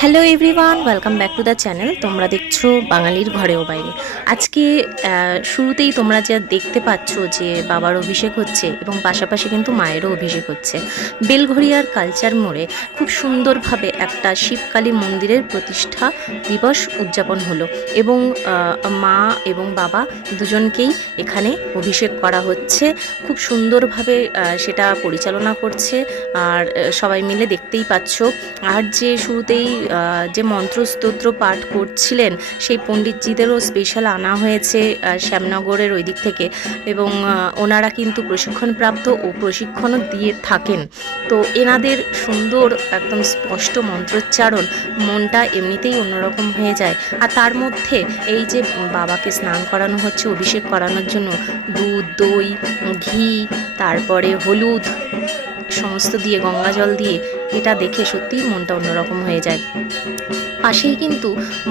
Hello everyone, welcome back to the channel. তোমরা দেখছো বাঙালির ঘরেও বাইরে। আজকে শুরুতেই তোমরা যা দেখতে পাচ্ছ যে বাবার অভিষেক হচ্ছে এবং পাশাপাশি কিন্তু মায়েরও অভিষেক হচ্ছে। বেলঘড়িয়ার কালচার মোড়ে খুব সুন্দরভাবে একটা শিবকালী মন্দিরের প্রতিষ্ঠা দিবস উদযাপন হলো এবং মা এবং বাবা দুজনকেই এখানে অভিষেক করা হচ্ছে। খুব সুন্দরভাবে সেটা পরিচালনা করছে আর সবাই মিলে দেখতেই পাচ্ছ। আর যে শুরুতেই যে মন্ত্রস্তোত্র পাঠ করছিলেন সেই পণ্ডিতজিদেরও স্পেশাল আনা হয়েছে শ্যামনগরের ওই দিক থেকে এবং ওনারা কিন্তু প্রশিক্ষণপ্রাপ্ত ও প্রশিক্ষণও দিয়ে থাকেন। তো এনাদের সুন্দর একদম স্পষ্ট মন্ত্রোচ্চারণ মনটা এমনিতেই অন্যরকম হয়ে যায়। আর তার মধ্যে এই যে বাবাকে স্নান করানো হচ্ছে অভিষেক করানোর জন্য, দুধ, দই, ঘি, তারপরে হলুদ সমস্ত দিয়ে, গঙ্গা জল দিয়ে, এটা দেখে সত্যিই মনটা অন্যরকম হয়ে যায়। পাশেই কিন্তু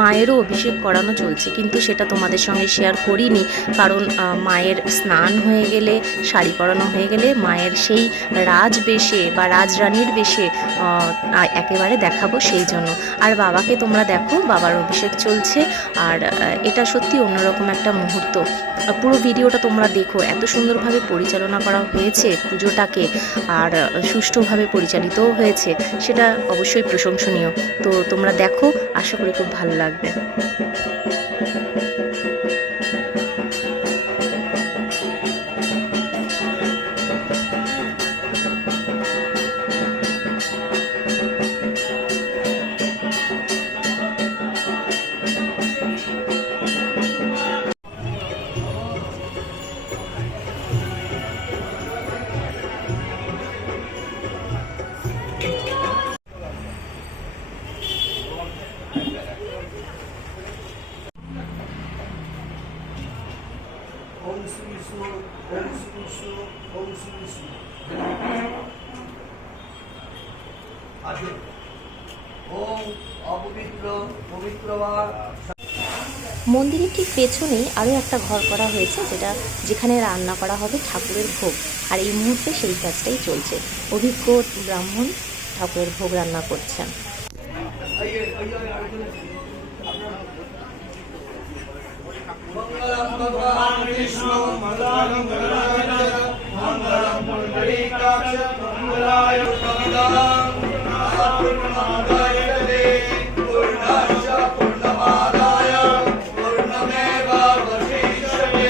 মায়েরও অভিষেক করানো চলছে, কিন্তু সেটা তোমাদের সঙ্গে শেয়ার করিনি, কারণ মায়ের স্নান হয়ে গেলে, শাড়ি পরানো হয়ে গেলে মায়ের সেই রাজবেশে বা রাজরানীর বেশে একেবারে দেখাবো সেই জন্য। আর বাবাকে তোমরা দেখো, বাবার অভিষেক চলছে আর এটা সত্যি অন্যরকম একটা মুহূর্ত। পুরো ভিডিওটা তোমরা দেখো, এত সুন্দরভাবে পরিচালনা করা হয়েছে পুজোটাকে আর সুষ্ঠুভাবে পরিচালিতও হয়েছে, সেটা অবশ্যই প্রশংসনীয়। তো তোমরা দেখো, আশা করি খুব ভালো লাগবে। ওম শ্রী বিষ্ণু, ওম শ্রী বিষ্ণু, ওম শ্রী বিষ্ণু। আসুন। ওম অপবিত্র পবিত্রবা। মন্দিরের ঠিক পেছনেই আরও একটা ঘর করা হয়েছে, যেখানে রান্না করা হবে ঠাকুরের ভোগ। আর এই মুহূর্তে সেই কাজটাই চলছে। অভিজ্ঞ ব্রাহ্মণ ঠাকুরের ভোগ রান্না করছেন। মঙ্গলম ভগবান বিষ্ণু, মঙ্গলম গণনাথ, মঙ্গলম পুণ্ডরীকাক্ষ, মঙ্গলায় ভগবান পূর্ণমাদায় পূর্ণাশ্চ পূর্ণমাদায় পূর্ণমেবাবশিষ্যতে।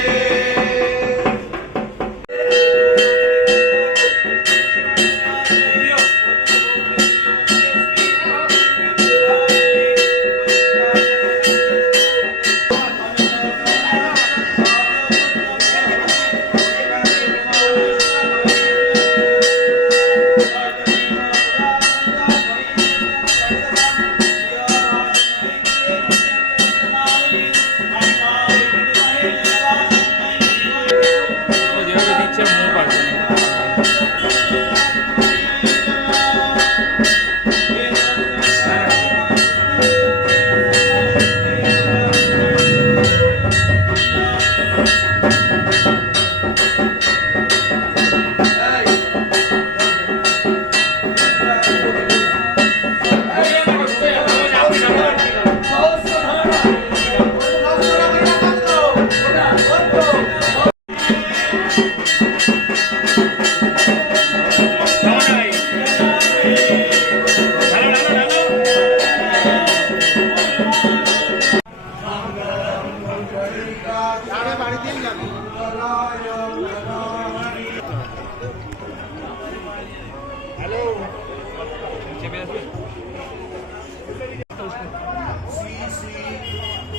শ্রী শ্রী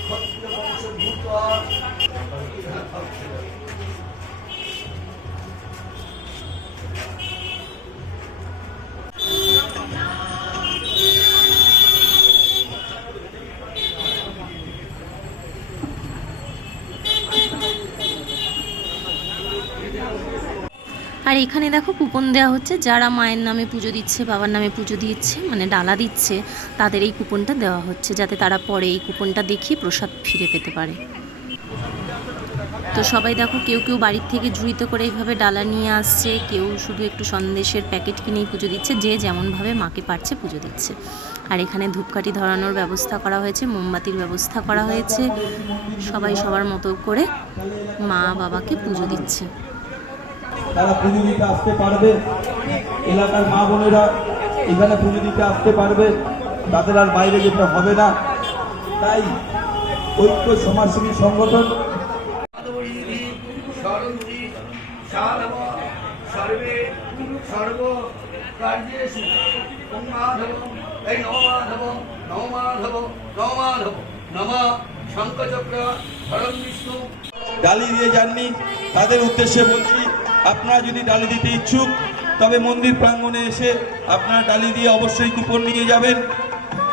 ক্ষত্রিয় বংশোদ্ভূত আর এখানে দেখো কুপন দেওয়া হচ্ছে, যারা মায়ের নামে পুজো দিচ্ছে, বাবার নামে পুজো দিচ্ছে, মানে ডালা দিচ্ছে, তাদের এই কুপনটা দেওয়া হচ্ছে, যাতে তারা পরে এই কুপনটা দেখিয়ে প্রসাদ ফিরে পেতে পারে। তো সবাই দেখো, কেউ কেউ বাড়ির থেকে ঝুড়িতে করে এইভাবে ডালা নিয়ে আসছে, কেউ শুধু একটু সন্দেশের প্যাকেট কিনেই পুজো দিচ্ছে, যে যেমনভাবে মাকে পারছে পুজো দিচ্ছে। আর এখানে ধূপকাঠি ধরানোর ব্যবস্থা করা হয়েছে, মোমবাতির ব্যবস্থা করা হয়েছে, সবাই সবার মতো করে মা বাবাকে পুজো দিচ্ছে। তারা পুজো দিতে আসতে পারবে, এলাকার মা বোনেরা এখানে পুজো দিতে আসতে পারবে, তাদের আর বাইরে যেতে হবে না। তাই ঐক্য সমাজসেবী সংগঠন সর্বে সর্ব কার্যেষু মাধব এই নমাধব নমাধব নমাধব নমা শঙ্খচক্র ধরম বিষ্ণু। ডালি দিয়ে যাননি তাদের উদ্দেশ্যে বলছি, আপনারা যদি ডালি দিতে ইচ্ছুক তবে মন্দির প্রাঙ্গণে এসে আপনারা ডালি দিয়ে অবশ্যই কুপন নিয়ে যাবেন।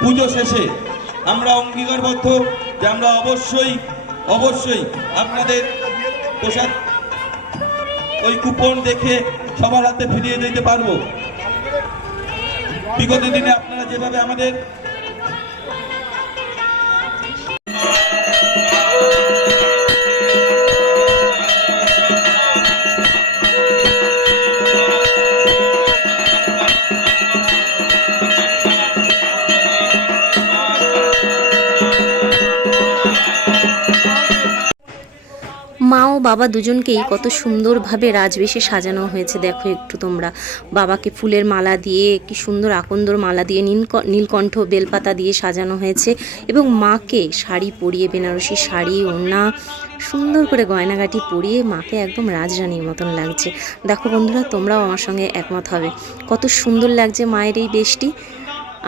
পুজো শেষে আমরা অঙ্গীকারবদ্ধ যে আমরা অবশ্যই আপনাদের প্রসাদ ওই কুপন দেখে সবার হাতে ফিরিয়ে দিতে পারবো। বিগত দিনে আপনারা যেভাবে আমাদের মা ও বাবা দুজনকেই কত সুন্দরভাবে রাজবেশে সাজানো হয়েছে। দেখো একটু তোমরা, বাবাকে ফুলের মালা দিয়ে, কি সুন্দর আকন্দর মালা দিয়ে, নীলকণ্ঠ বেলপাতা দিয়ে সাজানো হয়েছে, এবং মাকে শাড়ি পরিয়ে, বেনারসি শাড়ি, ওড়না, সুন্দর করে গয়নাগাটি পরিয়ে মাকে একদম রাজরানীর মতন লাগছে। দেখো বন্ধুরা, তোমরাও আমার সঙ্গে একমত হবে, কত সুন্দর লাগছে মায়ের এই বেশটি।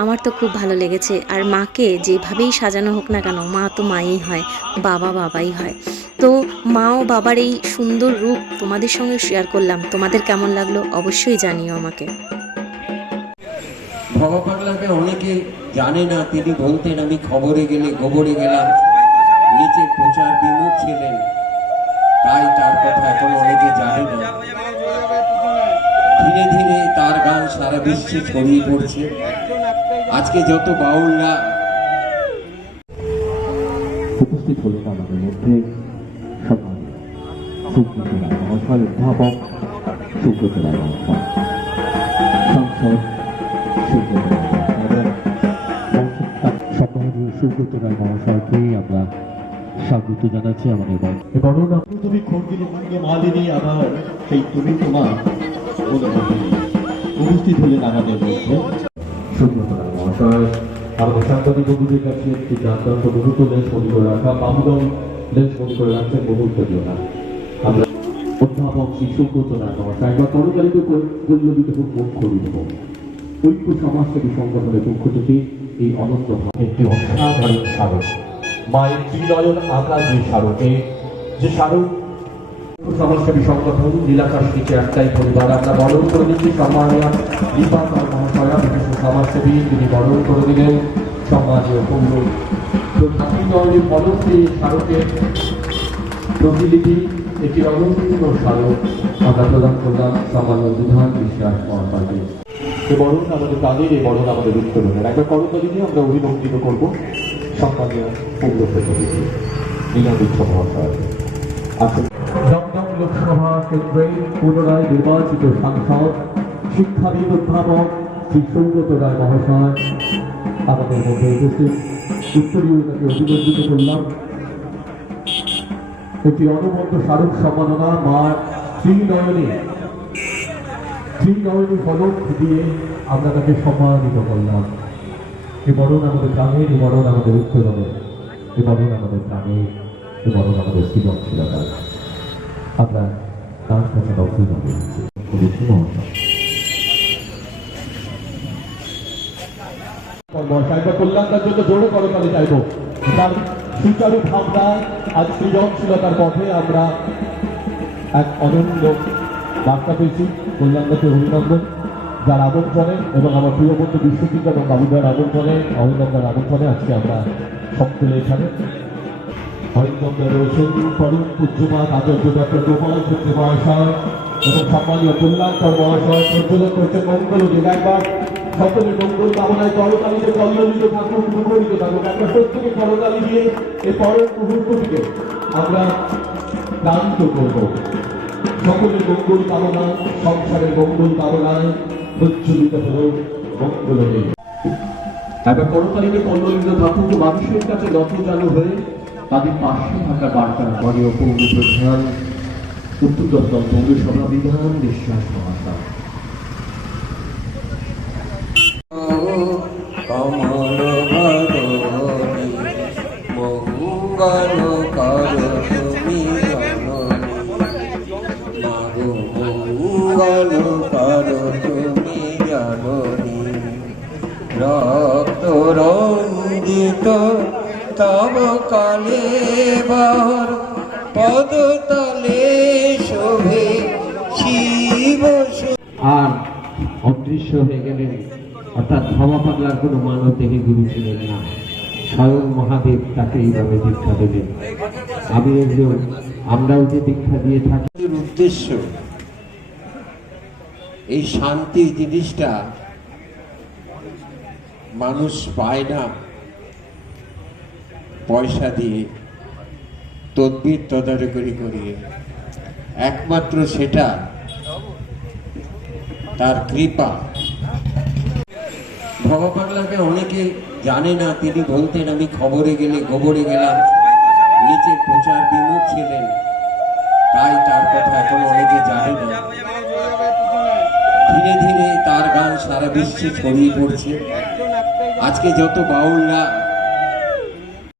আমার তো খুব ভালো লেগেছে। আর মাকে যেভাবেই সাজানো হোক না কেন, মা তো মাই হয়, বাবা বাবাই হয়। তো মা ও বাবার এই সুন্দর রূপ তোমাদের সঙ্গে শেয়ার করলাম। তোমাদের কেমন লাগলো অবশ্যই জানিও আমাকে। ভবা পাগলাকে অনেকে জানে না, তিনি বলতেন আমি খবরে গেলে গোবরে গেলাম, নিচে প্রচার বিমুখ ছিলেন, তাই তার কথা এখন অনেকে জানে না। ধীরে ধীরে তার গান সারা বিশ্বে ছড়িয়ে পড়ছে। আজকে যত বাউলরা উপস্থিত হলেন আমাদের মধ্যে সুব্রত রায় মহাশয়, অধ্যাপক সুব্রত রায় মহাশয়, সাংসদ সুব্রত রায় মহাশয়, সম্মানীয় সুব্রত রায় মহাশয়কে আমরা স্বাগত জানাচ্ছি আমাদের বর্ণনা। তুমি খোঁজগিরি ভাঙ্গে মালিনী আবার সেই তুমি তোমার উপস্থিত হলেন আমাদের মধ্যে সুব্রত রায় মহাশয়। আমাদের সাংবাদিক বন্ধুদের কাছে একটি জানতান্ত মুহূর্ত লেন্স বন্ধ করে রাখা, বাবুদল লেন্স বন্ধ করে রাখছেন মুহূর্ত না। আমরা অধ্যাপক শ্রী সুব্রত রায় মহাশয় বা করকালিত পল্লবিত মুখ করি দেব ঐক্য সমাজসেবী সংগঠনের পক্ষ থেকে এই অনন্ত একটি অসাধারণ স্মারক, মায়ের ত্রিনয়ন আঁকা যে স্মারকে, যে স্মারক সমাজসেবী সংগঠন নীলাকাশ নিচে একটাই পরিবার আমরা বরণ করে দিচ্ছি। সম্মানীয় দীপা মহাশয়া বিশিষ্ট সমাজসেবী, তিনি বরণ করে দিলেন। সম্মানীয় পৌর ত্রিনয়নের পদকে স্মারকের প্রতিলিপি, একটি অনন্য স্মারক আমরা প্রদান করলাম সম্মান্য বিধান বিশ্বাস মহাশয়কে। এ বরণ আমাদের তাদের, এ বরণ আমাদের উত্তরণের একবার করতালি নিয়ে আমরা অভিনন্দিত করবো সম্মানীয় পৌর প্রতিনিধি নীলাদিত্য মহাশয়। দমদম লোকসভা কেন্দ্রের পুনরায় নির্বাচিত সাংসদ শিক্ষাবিদ অধ্যাপক শ্রী সৌগত রায় মহাশয় আমাদের মধ্যে উপস্থিত। উত্তরীয় তাকে অভিনন্দিত করলাম। একটি অনবদ্য স্মারক সম্মাননা মা ত্রিনয়নী ফলক দিয়ে আমরা তাকে সম্মানিত করলাম। এ বরণ আমাদের প্রাণের, এ বরণ আমাদের উত্তরণের, এ বরণ আমাদের প্রাণের, এ বরণ আমাদের সৃজনশীলতার। আমরা তার কাছে অভিনন্দন জানাচ্ছি। কল্যাণটার জন্য জোরে করতালি চাইব। তার সুচারু ভাবনা আজ সৃজনশীলতার পথে আমরা এক অনন্য বার্তা পেয়েছি। কল্যাণদাকে অভিনন্দন, যার আমন্ত্রণে এবং আমার প্রিয় বন্ধু বিশ্বজিৎ এবং বাবুদার আমন্ত্রণে, অভিনন্দন আমন্ত্রণে আজকে আমরা সকলে এখানে। হরিন্দর রয়েছেন পরম পূজ্যপাত আচার্য ডক্টর গোপাল চন্দ্র মহাশয়, এবং সম্মানীয় কল্যাণকর মহাশয় প্রজ্বলন করছেন মঙ্গল দিন। একবার সকলের মঙ্গল কামনায় করতালিতে কল্লিত থাকুক, মুখরিত থাকুক। আমরা প্রত্যেকে করতালি দিয়ে এই পরের মুহূর্তটিকে আমরা ক্লান্ত করব। সকলের মঙ্গল কামনায়, সংসারের মঙ্গল কামনায় প্রজ্বলিত হল মঙ্গল দিন। একবার করতালিতে কল্লিত থাকুক, মানুষের কাছে নত চালু হয়ে তাদের পাশে থাকা বার্তা মাননীয় পৌর প্রধান উত্তর দপ্তর পৌরসভা বিধান বিশ্বাস মহাশয়। কমল ভরণী মঙ্গল কর তুমি জননী, মাগো মঙ্গল কর তুমি জননী। রক্ত রঞ্জিত তব কালে বর পদতলে শোভে শিব। আর অদৃশ্য হয়ে গেলেন, অর্থাৎ ক্ষমা পাগলার কোনো মানব দেহে গুরু ছিলেন না, স্বয়ং মহাদেব তাকে এইভাবে দীক্ষা দেবেন। আমি একজন, আমরাও যে দীক্ষা দিয়ে থাকি, উদ্দেশ্য এই শান্তি জিনিসটা মানুষ পায় না পয়সা দিয়ে, তদবির তদারকি করিয়ে। একমাত্র সেটা তার কৃপা। ভগবানকে অনেকে জানে না, তিনি বলতেন আমি খবরে গেলে গোবরে গেলাম, নিচে প্রচার বিমুখ ছিলেন, তাই তার কথা এখন অনেকে জানে না। ধীরে ধীরে তার গান সারা বিশ্বে ছড়িয়ে পড়ছে। আজকে যত বাউলরা